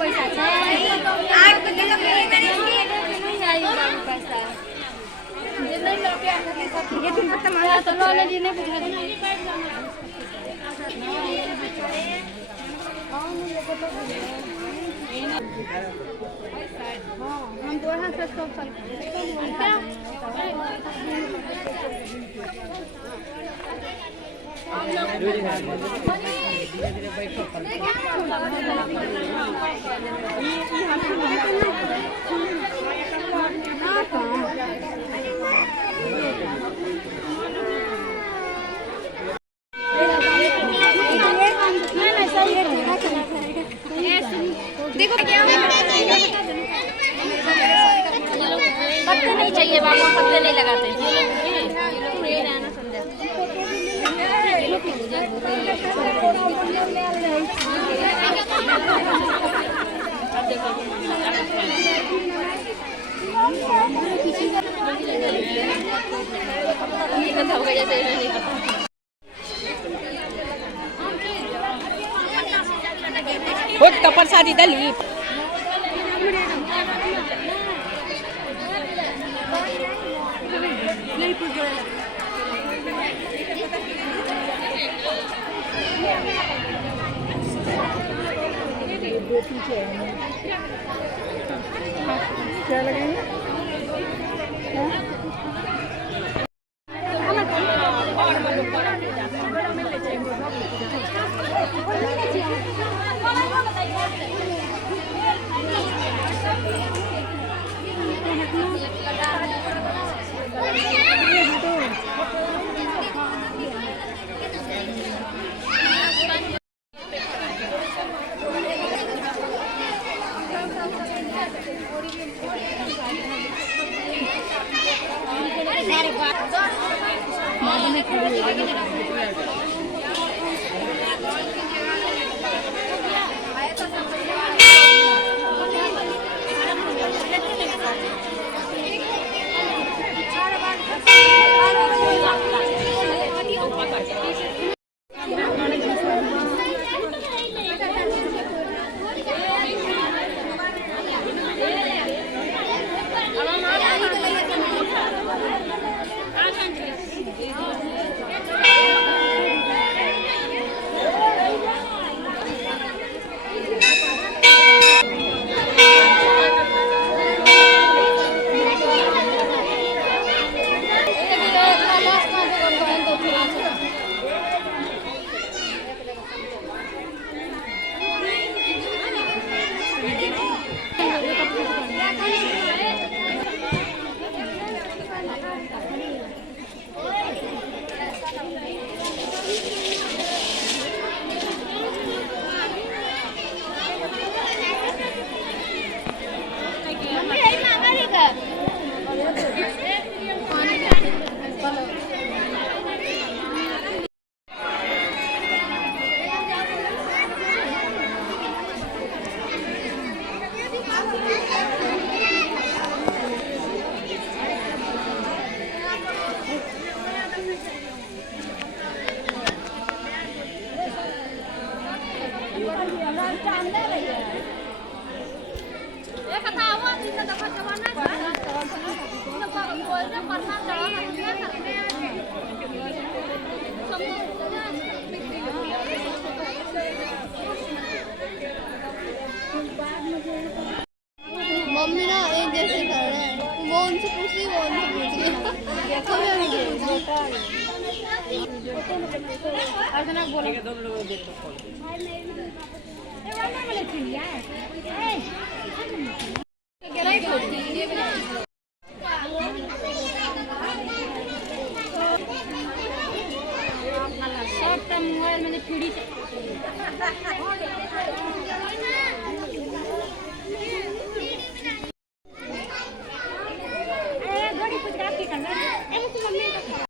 पैसा छै आठ बजे लोग मैंने नहीं आई बाबू पैसा ये नहीं लौटे आके सब ये तुम पता मांगा तो लो ले नहीं बुझा देना हम दो हाथ से सब देखो क्या पत्ते नहीं चाहिए बाबू पत्ते नहीं लगाते ये लोग ये रहना समझा ये कथा होगा जैसे नहीं पता होत का प्रसादी दली नहीं पूजो क्या लगेंगे मम्मी ना एक जैसे कर रहे हैं वो उनसे पूछ रही वो उनसे पूछ रही है